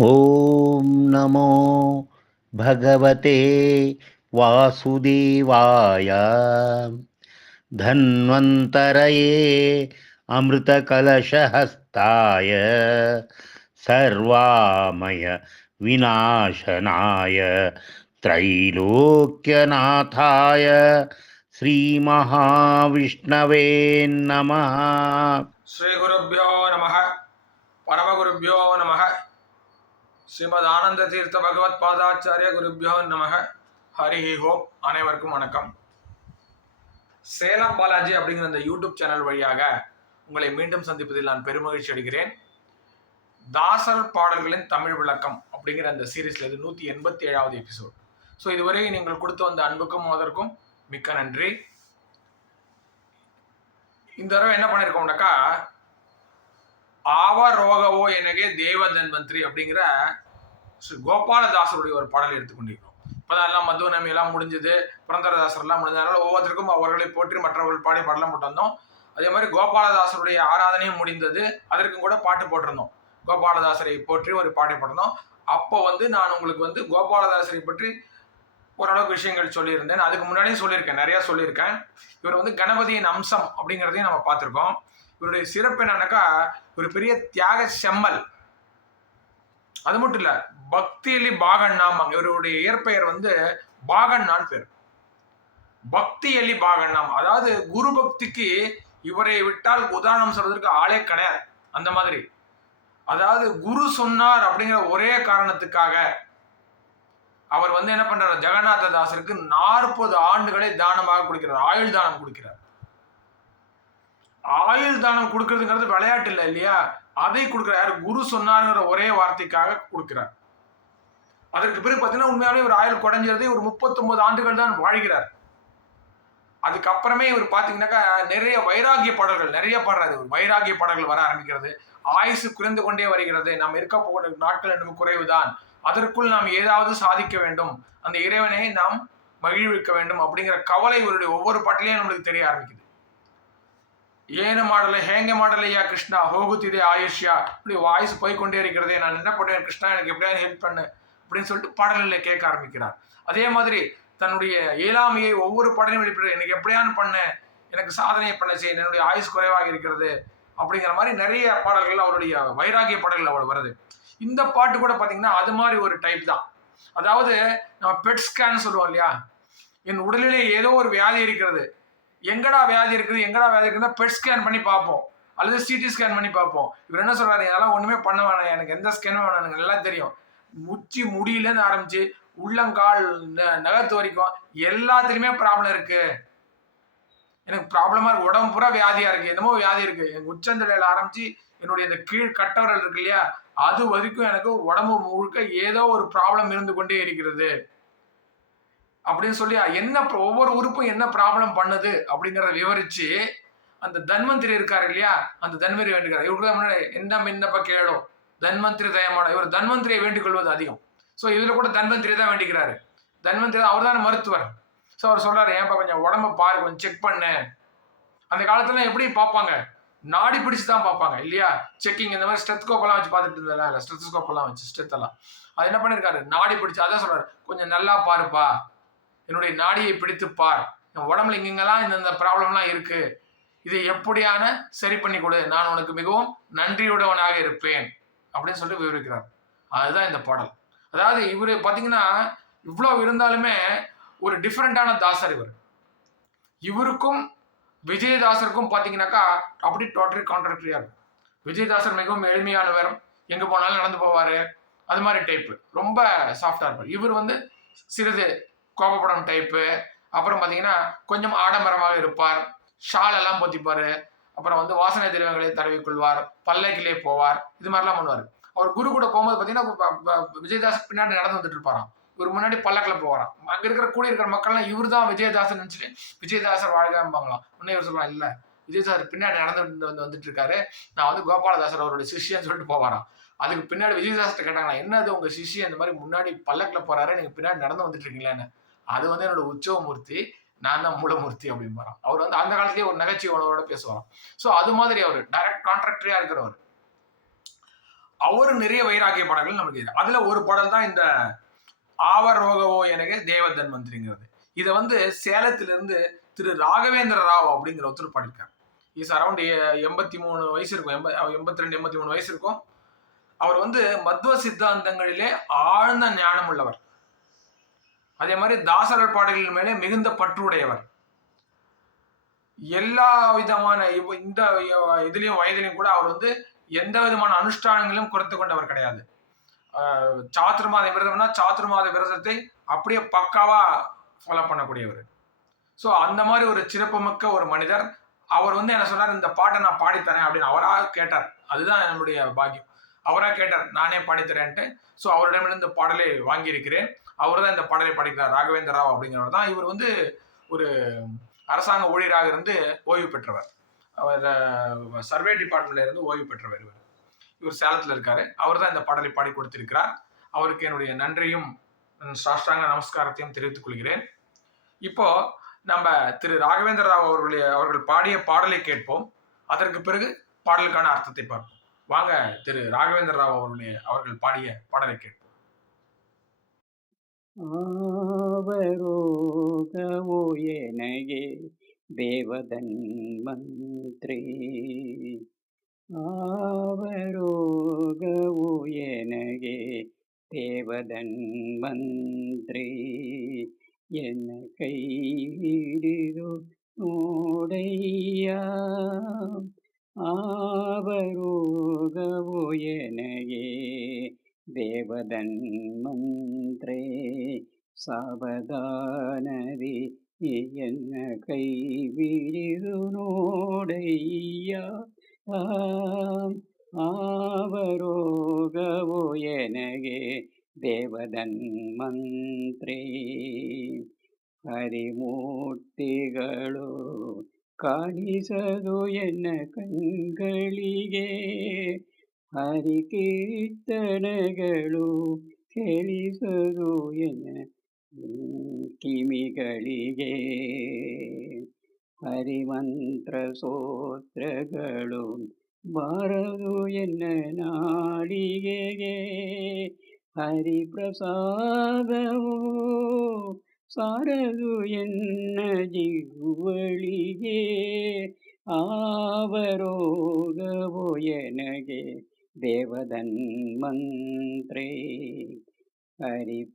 ओम नमो भगवते वासुदेवाय। धन्वंतरये अमृतकलशहस्ताय, सर्वामय विनाशनाय, त्रैलोक्यनाथाय, श्रीमहाविष्णवे नमः। श्रीगुरुभ्यो नमः, परमगुरुभ्यो नमः। ஸ்ரீமத் ஆனந்த தீர்த்த பகவத் பாதாச்சாரிய குருபியோ நமக. ஹரி ஓம் அனைவருக்கும் வணக்கம். சேலம் பாலாஜி அப்படிங்கிற அந்த யூடியூப் சேனல் வழியாக உங்களை மீண்டும் சந்திப்பதில் நான் பெருமகிழ்ச்சி அடைகிறேன். தாசர் பாடல்களின் தமிழ் விளக்கம் அப்படிங்கிற அந்த சீரீஸ்ல இது நூற்றி எண்பத்தி ஏழாவது எபிசோட். ஸோ இதுவரை நீங்கள் கொடுத்து வந்த அன்புக்கும் மோதற்கும் மிக்க நன்றி. இந்த தடவை என்ன பண்ணியிருக்கோம்னாக்கா ஆவரோகவோ எனகே தேவ தன்வந்திரி அப்படிங்கிற ஸ்ரீ கோபாலதாசருடைய ஒரு பாடல் எடுத்துக்கொண்டிருக்கிறோம். இப்போதான் எல்லாம் மதுவ எல்லாம் முடிஞ்சது. புரந்தரதாசர் எல்லாம் முடிஞ்சதுனால ஒவ்வொருத்தருக்கும் அவர்களை போற்றி மற்றவர்கள் பாடி பாடலாம் போட்டு வந்தோம். அதே மாதிரி கோபாலதாசருடைய ஆராதனையும் முடிந்தது. அதற்கும் கூட பாட்டு போட்டிருந்தோம். கோபாலதாசரை போற்றி ஒரு பாட்டை போட்டிருந்தோம். அப்போ வந்து நான் உங்களுக்கு வந்து கோபாலதாசரை பற்றி ஓரளவுக்கு விஷயங்கள் சொல்லியிருந்தேன். அதுக்கு முன்னாடியே சொல்லியிருக்கேன். நிறையா சொல்லியிருக்கேன். இவர் வந்து கணபதியின் அம்சம் அப்படிங்கிறதையும் நம்ம பார்த்துருக்கோம். இவருடைய சிறப்பு என்னன்னாக்கா ஒரு பெரிய தியாக செம்மல். அது மட்டும் இல்ல பக்தியிலி பாகண்ணாமாங்க இவருடைய இயற்பெயர் வந்து பாகண்ணான்னு பேர். பக்தி எலி பாகண்ணாம். அதாவது குரு பக்திக்கு இவரை விட்டால் உதாரணம் சொல்றதுக்கு ஆளே கிடையாது. அந்த மாதிரி. அதாவது குரு சொன்னார் அப்படிங்கிற ஒரே காரணத்துக்காக அவர் வந்து என்ன பண்றாரு? ஜெகநாத தாசருக்கு நாற்பது ஆண்டுகளை தானமாக கொடுக்கிறார். ஆயுள் தானம் கொடுக்கிறார். ஆயுள் தானம் கொடுக்கறதுங்கிறது விளையாட்டு இல்லை இல்லையா? அதை கொடுக்குற யார் குரு சொன்னாருங்கிற ஒரே வார்த்தைக்காக கொடுக்கிறார். அதற்கு பிறகு பார்த்தீங்கன்னா உண்மையாவே ஒரு ஆயுள் குறைஞ்சது ஒரு முப்பத்தொன்பது ஆண்டுகள் தான் வாழ்கிறார். அதுக்கப்புறமே இவர் பார்த்தீங்கன்னாக்கா நிறைய வைராகிய பாடல்கள் நிறைய பாடுறாரு. இவர் வைராகிய பாடல்கள் வர ஆரம்பிக்கிறது. ஆயுசு குறைந்து கொண்டே வருகிறது. நாம் இருக்க போகிற நாட்கள் இன்னும் குறைவுதான். அதற்குள் நாம் ஏதாவது சாதிக்க வேண்டும். அந்த இறைவனை நாம் மகிழ்விக்க வேண்டும் அப்படிங்கிற கவலை இவருடைய ஒவ்வொரு பாட்டிலையும் நம்மளுக்கு தெரிய ஆரம்பிக்குது. ಏನು மாடலை ಹೇಗೆ மாடலையா கிருஷ்ணா ಹೋಗುತ್ತಿದೆ ஆயுஷ்யா இப்படி வாய்ஸ் போய்கொண்டே இருக்கிறதே நான் என்ன பண்ணுவேன் கிருஷ்ணா எனக்கு எப்படியாவது ஹெல்ப் பண்ணு அப்படின்னு சொல்லிட்டு பாடல்களில் கேட்க ஆரம்பிக்கிறார். அதே மாதிரி தன்னுடைய இயலாமையை ஒவ்வொரு பாடலையும் வெளிப்படுற எனக்கு எப்படியானு பண்ணு எனக்கு சாதனையை பண்ண செய்ய என்னுடைய ஆயுஸ் குறைவாக இருக்கிறது அப்படிங்கிற மாதிரி நிறைய பாடல்கள் அவருடைய வைராகிய பாடல்கள் அவள் வருது. இந்த பாட்டு கூட பார்த்தீங்கன்னா அது மாதிரி ஒரு டைப் தான். அதாவது நம்ம பெட் ஸ்கேன் சொல்லுவோம் இல்லையா? என் உடலிலே ஏதோ ஒரு வியாதி இருக்கிறது. எங்கடா வியாதி இருக்குது எங்கடா வியாதி இருக்குதுன்னா பெட் ஸ்கேன் பண்ணி பார்ப்போம். அல்லது சிடி ஸ்கேன் பண்ணி பார்ப்போம். இவர் என்ன சொல்கிறாரு இதெல்லாம் ஒன்றுமே பண்ண வேணாம். எனக்கு எந்த ஸ்கேனும் வேணாம். எனக்கு எல்லாம் தெரியும். முச்சி முடியலன்னு ஆரம்பிச்சு உள்ளங்கால் நகர்த்து வரைக்கும் எல்லாத்துலேயுமே ப்ராப்ளம் இருக்கு. எனக்கு ப்ராப்ளமாக இருக்கு. உடம்பு பூரா வியாதியாக இருக்கு. என்னமோ வியாதி இருக்கு. எனக்கு உச்சந்தலையில் ஆரம்பிச்சு என்னுடைய இந்த கீழ் கட்டவரல் இருக்கு இல்லையா? அது வரைக்கும் எனக்கு உடம்பு முழுக்க ஏதோ ஒரு ப்ராப்ளம் இருந்து கொண்டே இருக்கிறது. அப்படின்னு சொல்லி என்ன ஒவ்வொரு உறுப்பும் என்ன ப்ராப்ளம் பண்ணுது அப்படிங்கிறத விவரிச்சு அந்த தன்வந்திரி இருக்காரு இல்லையா? அந்த தன்வந்திரி வேண்டுகிறார். இவருக்கு தான் முன்னாடி என்ன மின்னப்ப கேளோ தன்வந்திரி தயமான இவர் தன்வந்திரியை வேண்டிக் கொள்வது அதிகம். ஸோ இதில் கூட தன்வந்திரி தான் வேண்டிக்கிறாரு. தன்வந்திரி அவர் தானே மருத்துவர். ஸோ அவர் சொல்கிறார் ஏன்பா கொஞ்சம் உடம்ப பாரு கொஞ்சம் செக் பண்ணு. அந்த காலத்துல எப்படி பார்ப்பாங்க? நாடி பிடிச்சு தான் பார்ப்பாங்க இல்லையா? செக்கிங் இந்த மாதிரி ஸ்டெத்கோப் வச்சு பார்த்துட்டு இருந்தால ஸ்டெத்ஸ்கோப் வச்சு ஸ்ட்ரெத்தெல்லாம் அது என்ன பண்ணியிருக்காரு நாடி பிடிச்சு அதான் சொல்கிறார் கொஞ்சம் நல்லா பாருப்பா. என்னுடைய நாடியை பிடித்து பார். என் உடம்புல இங்கெங்கெல்லாம் இந்த ப்ராப்ளம்லாம் இருக்கு. இதை எப்படியான சரி பண்ணி கொடு. நான் உனக்கு மிகவும் நன்றியுடையவனாக இருப்பேன். அப்படின்னு சொல்லிட்டு விவரிக்கிறார். அதுதான் இந்த பாடல். அதாவது இவர் பார்த்தீங்கன்னா இவ்வளோ இருந்தாலுமே ஒரு டிஃப்ரெண்டான தாசர் இவர். இவருக்கும் விஜயதாசருக்கும் பார்த்தீங்கன்னாக்கா அப்படி டோட்டலி கான்ட்ராக்டரியாக இருக்கும். விஜயதாசர் மிகவும் எளிமையானவர். எங்கே போனாலும் நடந்து போவார். அது மாதிரி டைப்பு ரொம்ப சாஃப்டாக இருப்பார். இவர் வந்து சிறிது கோபப்படம் டைப்பு அப்புறம் பார்த்தீங்கன்னா கொஞ்சம் ஆடம்பரமாக இருப்பார். ஷால் எல்லாம் பொத்திப்பார். அப்புறம் வந்து வாசனை திரவியங்களை தடவி கொள்வார் பல்லக்கிலே போவார். இது மாதிரிலாம் பண்ணுவார். அவர் குரு கூட போகும்போது பார்த்தீங்கன்னா விஜயதாஸ் பின்னாடி நடந்து வந்துட்டு இருப்பாராம் இவர் முன்னாடி பல்லக்கில் போவாராம். அங்கே இருக்கிற கூடி இருக்கிற மக்கள்லாம் இவர் தான் விஜயதாசன் நினச்சிட்டு விஜயதாசர் வாழ்காம்பாங்களாம். உடனே இவர் சொல்லலாம் இல்லை விஜயதாசர் பின்னாடி நடந்து வந்து வந்து வந்துட்டு இருக்காரு நான் வந்து கோபாலதாசர் அவருடைய சிஷியன்னு சொல்லிட்டு போவாராம். அதுக்கு பின்னாடி விஜயதாசர் கேட்டாங்களா என்னது உங்கள் சிஷியன் இந்த மாதிரி முன்னாடி பல்லக்கில் போகிறாரு நீங்கள் பின்னாடி நடந்து வந்துட்டு இருக்கீங்களான்னு அது வந்து என்னோட உற்சவமூர்த்தி நான் தான் மூலமூர்த்தி அப்படிம்பாராம். அவர் வந்து அந்த காலத்திலேயே ஒரு நகைச்சுவை உணவோட பேசுவாராம். ஸோ அது மாதிரி அவர் டைரக்ட் கான்ட்ராக்டரியா இருக்கிறவர். அவரு நிறைய வைராகிய பாடல்கள் நமக்கு இது அதுல ஒரு பாடல் தான் இந்த ஆவரோகவோ எனக்கு தேவதன் மந்திரிங்கிறது. இதை வந்து சேலத்திலிருந்து திரு ராகவேந்திர ராவ் அப்படிங்கிற ஒருத்தர் பாடியிருக்காரு. இஸ் அரௌண்ட் எண்பத்தி மூணு வயசு இருக்கும். எண்ப எண்பத்தி ரெண்டு எண்பத்தி மூணு வயசு இருக்கும். அவர் வந்து மத்வ சித்தாந்தங்களிலே ஆழ்ந்த ஞானம் உள்ளவர். அதே மாதிரி தாசரர் பாடல்கள் மேலே மிகுந்த பற்றுடையவர். எல்லா விதமான இப்போ இந்த இதுலேயும் வயதிலையும் கூட அவர் வந்து எந்த விதமான அனுஷ்டானங்களும் குறைத்து கொண்டவர் கிடையாது. ஆஹ் சாத்துர்மாத விரதம்னா சாத்துர்மாத விரதத்தை அப்படியே பக்காவா ஃபாலோ பண்ணக்கூடியவர். ஸோ அந்த மாதிரி ஒரு சிறப்புமிக்க ஒரு மனிதர் அவர் வந்து என்ன சொன்னார் இந்த பாட்டை நான் பாடித்தரேன் அப்படின்னு அவராக கேட்டார். அதுதான் என்னுடைய பாக்கியம். அவராக கேட்டார் நானே பாடித்தரேன்ட்டு ஸோ அவரிடமிருந்து பாடலை வாங்கியிருக்கிறேன். அவர் தான் இந்த பாடலை பாடிக்கிறார். ராகவேந்திர ராவ் அப்படிங்கிறவர் தான். இவர் வந்து ஒரு அரசாங்க ஊழியராக இருந்து ஓய்வு பெற்றவர். அவர் சர்வே டிபார்ட்மெண்ட்ல இருந்து ஓய்வு பெற்றவர் இவர். இவர் சேலத்தில் இருக்காரு. அவர் தான் இந்த பாடலை பாடி கொடுத்திருக்கிறார். அவருக்கு என்னுடைய நன்றியும் சாஷ்டாங்க நமஸ்காரத்தையும் தெரிவித்துக் கொள்கிறேன். இப்போ நம்ம திரு ராகவேந்திர ராவ் அவர்களுடைய அவர்கள் பாடிய பாடலை கேட்போம். அதற்கு பிறகு பாடலுக்கான அர்த்தத்தை பார்ப்போம். வாங்க திரு ராகவேந்திர ராவ் அவர்களுடைய அவர்கள் பாடிய பாடலை கேட்போம். ಆವರೋಗವೋ ಎನಗೆ ದೇವದನ್ ಮಂತ್ರಿ ಆವರೋಗವೋ ಎನಗೆ ದೇವದನ್ ಮಂತ್ರಿ ಎನ್ನ ಕೈ ಹಿಡಿದು ನೋಡಯ್ಯ ಆವರೋಗವೋ ಎನಗೆ ದೇವದನ್ ಮಂತ್ರೇ ಸಾವಧಾನದಿ ಎನ್ನ ಕೈ ಬಿಡಿದು ನೋಡಯ್ಯ ಆವರೋಗವೋ ಎನಗೆ ದೇವದನ್ ಮಂತ್ರೇ ಹರಿಮೂರ್ತಿಗಳು ಕಾಣಿಸದು ಎನ್ನ ಕಣ್ಗಳಿಗೆ ಹರಿಕೀರ್ತನಗಳು ಕೇಳಿಸದು ಎನ್ನ ಕಿವಿಗಳಿಗೆ ಹರಿಮಂತ್ರ ಸೋತ್ರಗಳು ಬಾರದು ಎನ್ನ ನಾಡಿಗೆಗೆ. ಹರಿಪ್ರಸಾದವು ಸಾರದು ಎನ್ನ ಜೀವಳಿಗೆ. ಆವರೋಗವು ಎನಗೆ ദേവതന്മന്ത്രേ ഹരിപാദസേവയു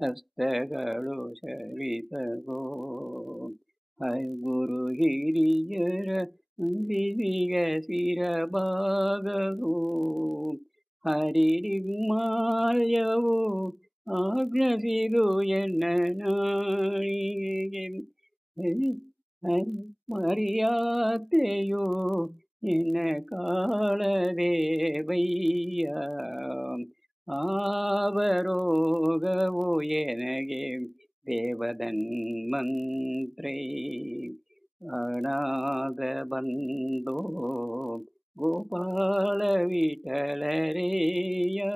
ഹസ്തകളു ശവിതകോ ഹരിഗുരുഹിരിയര വിവിക ശിരഭാഗോ ഹരിമാലയോ ആഗ്രഹിതു എന്നാണിയും അറിയാത്തയോ நின காலவேவையா ஆவரோகவோ எனகே தேவதன் மந்திரை அநாத பந்தோ கோபால விட்டலரேயா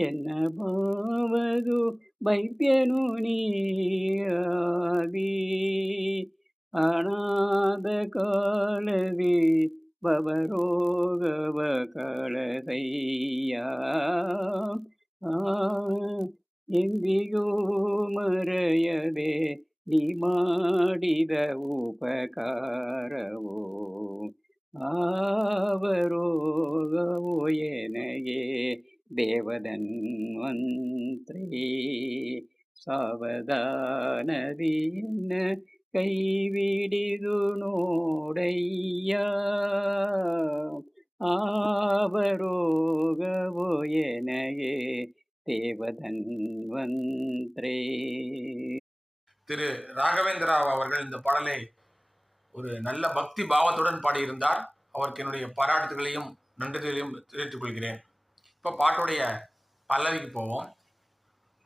என்ன பாவது வைத்தியனு நீ ಅನಾದ ಕಾಲವಿ ಭವರೋಗವ ಕಳದಯ್ಯ ಆ ಎಂದಿಗೂ ಮರೆಯದೆ ನೀ ಮಾಡಿದ ಉಪಕಾರವು ಆವರೋಗವು ಎನಗೆ ದೇವದನ್ ಮಂತ್ರಿ ಸಾವಧಾನದಿಯನ್ನ ಕೈ ಬಿಡಿದು ನೋಡಯ್ಯ ಆವರೋಗವು ಎನಗೆ தேவதன் வந்திரே திரு ராகவேந்திராவ் அவர்கள் இந்த பாடலை ஒரு நல்ல பக்தி பாவத்துடன் பாடியிருந்தார் அவருக்கு என்னுடைய பாராட்டுகளையும் நன்றிகளையும் தெரிவித்துக் கொள்கிறேன் இப்போ பாட்டுடைய பல்லவிக்கு போவோம்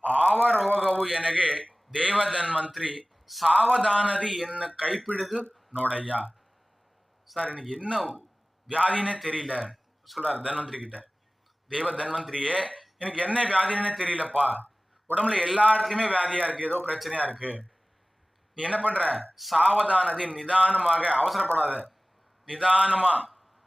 ஆவரோகவு எனகே தேவதன்வந்திரி சாவதானதி என்ன கைப்பிடுது நோடையா? சார் எனக்கு என்ன வியாதினே தெரியல. சொல்றாரு தன்வந்திரி கிட்ட. தெய்வ தன்வந்திரியே எனக்கு என்ன வியாதினே தெரியலப்பா. உடம்புல எல்லா இடத்துலையுமே வியாதியா இருக்கு ஏதோ பிரச்சனையா இருக்கு. நீ என்ன பண்ற? சாவதானதி நிதானமாக அவசரப்படாத. நிதானமா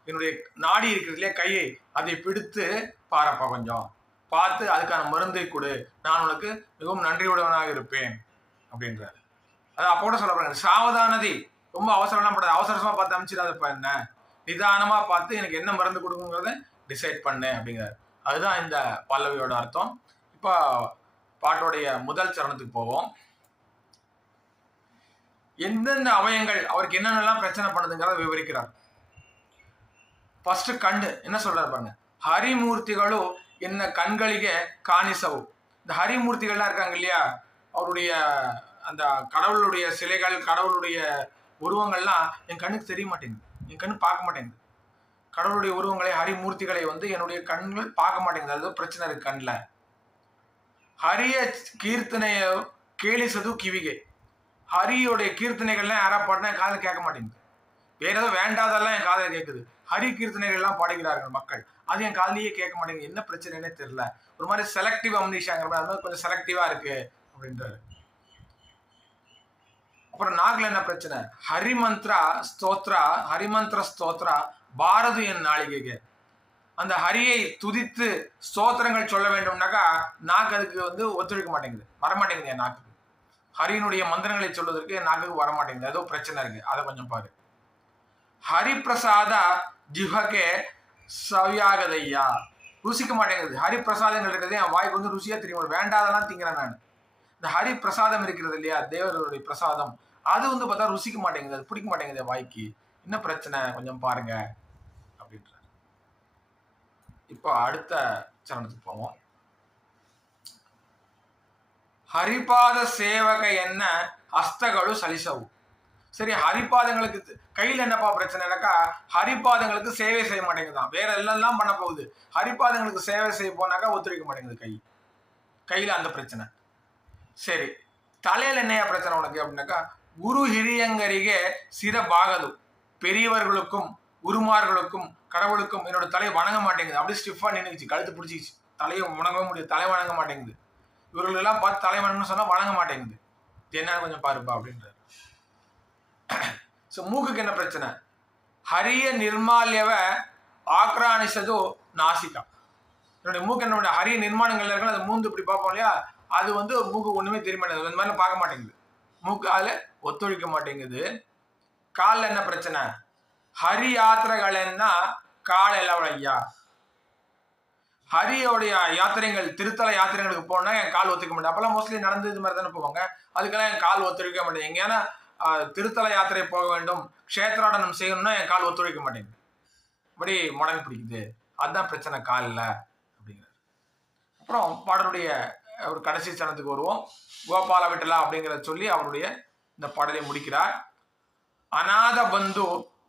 என்னுடைய நாடி இருக்கிறதுலே கையை அதை பிடித்து பாரப்பா கொஞ்சம். பார்த்து அதுக்கான மருந்தை கொடு. நான் உனக்கு மிகவும் நன்றியுடனாக இருப்பேன் அப்படின்றார். அப்போ கூட சொல்ல போறாங்க சாவதானதி. ரொம்ப அவசரம்லாம் படாது. அவசரமா பார்த்து அமைச்சிடாதப்பா என்ன? நிதானமா பார்த்து எனக்கு என்ன மருந்து கொடுக்குங்கிறத டிசைட் பண்ணு அப்படிங்கிறார். அதுதான் இந்த பல்லவியோட அர்த்தம். இப்போ பாட்டோடைய முதல் சரணத்துக்கு போவோம். எந்தெந்த அவயங்கள் அவருக்கு என்னென்னலாம் பிரச்சனை பண்ணுதுங்கிறத விவரிக்கிறார். ஃபர்ஸ்ட் கண்டு. என்ன சொல்றாரு பாருங்க. ஹரிமூர்த்திகளும் என்ன கண்களிகே காணிசவும் இந்த ஹரிமூர்த்திகள்லாம் இருக்காங்க இல்லையா? அவருடைய அந்த கடவுளுடைய சிலைகள் கடவுளுடைய உருவங்கள்லாம் என் கண்ணுக்கு தெரிய மாட்டேங்குது. என் கண்ணு பார்க்க மாட்டேங்குது. கடவுளுடைய உருவங்களை ஹரிமூர்த்திகளை வந்து என்னுடைய கண்கள் பார்க்க மாட்டேங்குது. அது பிரச்சனை இருக்கு கண்ணில். ஹரிய கீர்த்தனைய கேலிசது கிவிகை. ஹரியோடைய கீர்த்தனைகள்லாம் யாரா பாடினா என் காதில் கேட்க மாட்டேங்குது. வேற ஏதோ வேண்டாதெல்லாம் என் காதில் கேட்குது. ஹரி கீர்த்தனைகள்லாம் பாடுகிறார்கள் மக்கள். அது என் காதிலேயே கேட்க மாட்டேங்குது. என்ன பிரச்சனைனே தெரில ஒரு மாதிரி செலக்டிவ் அம்னிஷாங்கிற மாதிரி அது மாதிரி கொஞ்சம் செலக்டிவாக இருக்குது அப்படின்றாரு. அப்புறம் நாகில் என்ன பிரச்சனை? ஹரிமந்த்ரா ஸ்தோத்ரா ஹரிமந்திர ஸ்தோத்ரா பாரது என் நாளிகைக்கு. அந்த ஹரியை துதித்து ஸ்தோத்திரங்கள் சொல்ல வேண்டும்னாக்கா நாக்கு அதுக்கு வந்து ஒத்துழைக்க மாட்டேங்குது. வரமாட்டேங்குது என் நாக்கு ஹரியினுடைய மந்திரங்களை சொல்வதற்கு என் நாக்குக்கு வரமாட்டேங்குது. ஏதோ பிரச்சனை இருக்கு. அதை கொஞ்சம் பாரு. ஹரிப்பிரசாத ஜிஹகே சவியாகதையா. ருசிக்க மாட்டேங்குது. ஹரிப்பிரசாதங்கள் இருக்கிறது என் வாய்க்கு வந்து ருசியாக தெரியும். வேண்டாதெல்லாம் திங்கிறேன் நான். இந்த ஹரி பிரசாதம் இருக்கிறது இல்லையா? தேவர்களுடைய பிரசாதம். அது வந்து பார்த்தா ருசிக்க மாட்டேங்குது அது பிடிக்க மாட்டேங்குது வாய்க்கு. என்ன பிரச்சனை? கொஞ்சம் பாருங்க. அப்படின்றார். இப்போ அடுத்த சரணத்துக்கு போவோம். ஹரிபாத சேவக என்ன? அஸ்தகளு சலிசவு. சரி ஹரிபாதங்களுக்கு கையில் என்னப்பா பிரச்சனைனாக்கா ஹரிபாதங்களுக்கு சேவை செய்ய மாட்டேங்குதான் வேற எல்லாம் பண்ண போகுது? ஹரிபாதங்களுக்கு சேவை செய்ய போனாக்கா ஒத்துழைக்க மாட்டேங்குது கை. கையில் அந்த பிரச்சனை. சரி தலையில் என்னையா பிரச்சனை உனக்கு? அப்படின்னாக்கா குரு ಹಿರಿಯಂಗರಿಗೆ சிரபாகது பெரியவர்களுக்கும் குருமார்களுக்கும் கடவுளுக்கும் என்னோட தலை வணங்க மாட்டேங்குது அப்படியே ஸ்டிஃபா நின்றுச்சு கழுத்து பிடிச்சிச்சு தலையை வணங்கவே முடியாது தலை வணங்க மாட்டேங்குது இவர்கள் எல்லாம் பார்த்து தலை வணங்கணும்னு சொன்னா வணங்க மாட்டேங்குது இது என்னன்னு கொஞ்சம் பாருப்பா அப்படின்றாரு ஸோ மூக்குக்கு என்ன பிரச்சனை ஹரிய நிர்மால்யவ ஆக்ரானிசதோ நாசிகா என்னுடைய மூக்கு என்னுடைய ஹரிய நிர்மாணங்கள்ல இருக்கணும் அது மூந்து இப்படி பார்ப்போம் இல்லையா அது வந்து மூக்கு ஒண்ணுமே தெரிய மாட்டேங்குது இந்த மாதிரி பார்க்க மாட்டேங்குது மூக்கு அதில் ஒத்துழைக்க மாட்டேங்குது. காலில் என்ன பிரச்சனை? ஹரி யாத்திரைகள்னா கால் ஐயா. ஹரியோடைய யாத்திரைகள் திருத்தல யாத்திரைகளுக்கு போனா என் கால் ஒத்துக்க மாட்டேன். அப்பெல்லாம் மோஸ்ட்லி நடந்து இது மாதிரி தானே போவாங்க. அதுக்கெல்லாம் என் கால் ஒத்துழைக்க மாட்டேங்குது. ஏன்னா திருத்தல யாத்திரை போக வேண்டும் க்ஷேத்ராடனம் செய்யணும்னா என் கால் ஒத்துழைக்க மாட்டேங்குது. இப்படி முடங்கி பிடிக்குது. அதுதான் பிரச்சனை காலில் அப்படிங்கிறார். அப்புறம் பாடலுடைய ஒரு கடைசி சரணத்துக்கு வருவோம். கோபால விட்டலா அப்படிங்கிறத சொல்லி அவருடைய இந்த பாடலை முடிக்கிறார். அநாத பந்து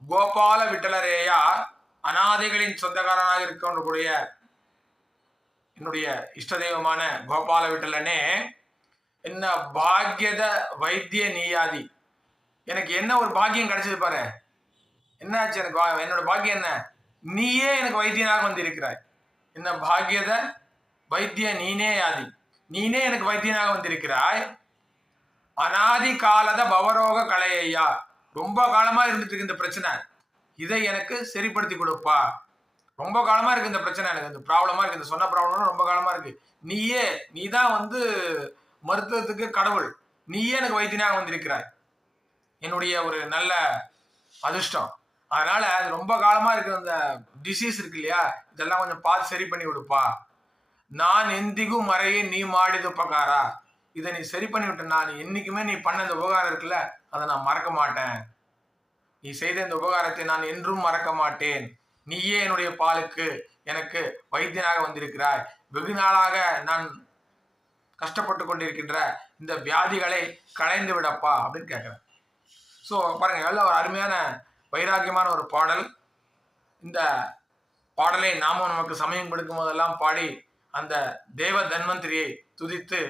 கோபால விட்டலரேயா அனாதைகளின் சொந்தக்காரனாக இருக்கக்கூடிய என்னுடைய இஷ்ட தெய்வமான கோபால விட்டலனே என்ன பாக்யத வைத்திய நீயாதி. எனக்கு என்ன ஒரு பாக்கியம் கிடைச்சது பாரு. என்ன ஆச்சு எனக்கு என்னோட பாக்கியம் என்ன? நீயே எனக்கு வைத்தியனாக வந்திருக்கிறாய் என்ன பாக்யத வைத்திய நீனே ஆதி. நீனே எனக்கு வைத்தியனாக வந்திருக்கிறாய். அனாதி காலத பவரோக கலையா ரொம்ப காலமா இருந்துட்டு இருக்கு இந்த பிரச்சனை. இதை எனக்கு சரிப்படுத்தி கொடுப்பா. ரொம்ப காலமா இருக்கு இந்த பிரச்சனை எனக்கு. இந்த ப்ராப்ளமா இருக்கு. இந்த சொன்ன ப்ராப்ளம் ரொம்ப காலமா இருக்கு. நீயே நீ தான் வந்து மருத்துவத்துக்கு கடவுள். நீயே எனக்கு வைத்தியனாக வந்திருக்கிறாய். என்னுடைய ஒரு நல்ல அதிர்ஷ்டம். அதனால அது ரொம்ப காலமா இருக்கிற அந்த டிசீஸ் இருக்கு இல்லையா? இதெல்லாம் கொஞ்சம் பார்த்து சரி பண்ணி விடுப்பா நான் எந்திகும் மறையே நீ மாடிது உபகாரா இதை நீ சரி பண்ணி விட்ட நான் என்றைக்குமே நீ பண்ண இந்த உபகாரம் இருக்குல்ல அதை நான் மறக்க மாட்டேன். நீ செய்த இந்த உபகாரத்தை நான் என்றும் மறக்க மாட்டேன். நீயே என்னுடைய பாலுக்கு எனக்கு வைத்தியனாக வந்திருக்கிறாய். வெகு நாளாக நான் கஷ்டப்பட்டு கொண்டிருக்கின்ற இந்த வியாதிகளை களைந்து விடப்பா அப்படின்னு கேட்குறேன். ஸோ பாருங்கள் நல்ல ஒரு அருமையான வைராக்கியமான ஒரு பாடல். இந்த பாடலை நாமும் நமக்கு சமயம் கொடுக்கும் போதெல்லாம் பாடி அந்த தேவ தன்வந்திரியை துதித்து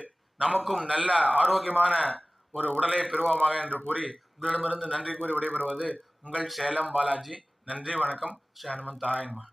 நமக்கும் நல்ல ஆரோக்கியமான ஒரு உடலை பெறுவோமாக என்று கூறி உங்களிடமிருந்து நன்றி கூறி விடைபெறுவது உங்கள் சேலம் பாலாஜி. நன்றி வணக்கம். ஸ்ரீ ஹனுமந்தாராயன்மா